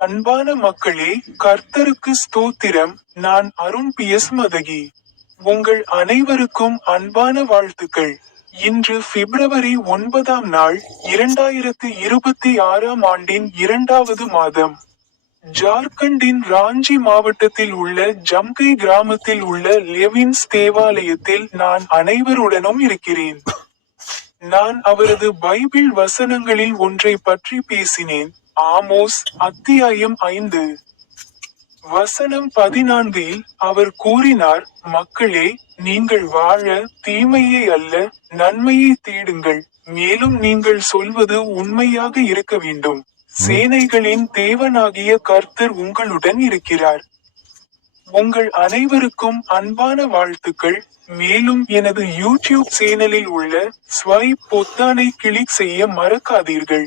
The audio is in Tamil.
அன்பான மக்களே, கர்த்தருக்கு ஸ்தோத்திரம். நான் அருண் பி.எஸ். மதகி. உங்கள் அனைவருக்கும் அன்பான வாழ்த்துக்கள். இன்று பிப்ரவரி 9ஆம் நாள், 2026ஆம் ஆண்டின் 2வது மாதம். ஜார்க்கண்டின் ராஞ்சி மாவட்டத்தில் உள்ள ஜம்கை கிராமத்தில் உள்ள லெவின்ஸ் தேவாலயத்தில் நான் அனைவருடனும் இருக்கிறேன். நான் அவரது பைபிள் வசனங்களில் ஒன்றை பற்றி பேசினேன். ஆமோஸ், அத்தியாயம் 5. வசனம் 14இல் அவர் கூறினார், மக்களே, நீங்கள் வாழ தீமையை அல்ல, நன்மையை தேடுங்கள், மேலும் நீங்கள் சொல்வது உண்மையாக இருக்க வேண்டும். சேனைகளின் தேவனாகிய கர்த்தர் உங்களுடன் இருக்கிறார். உங்கள் அனைவருக்கும் அன்பான வாழ்த்துக்கள். மேலும் எனது யூடியூப் சேனலில் உள்ள ஸ்வைப் பொத்தானை கிளிக் செய்ய மறக்காதீர்கள்.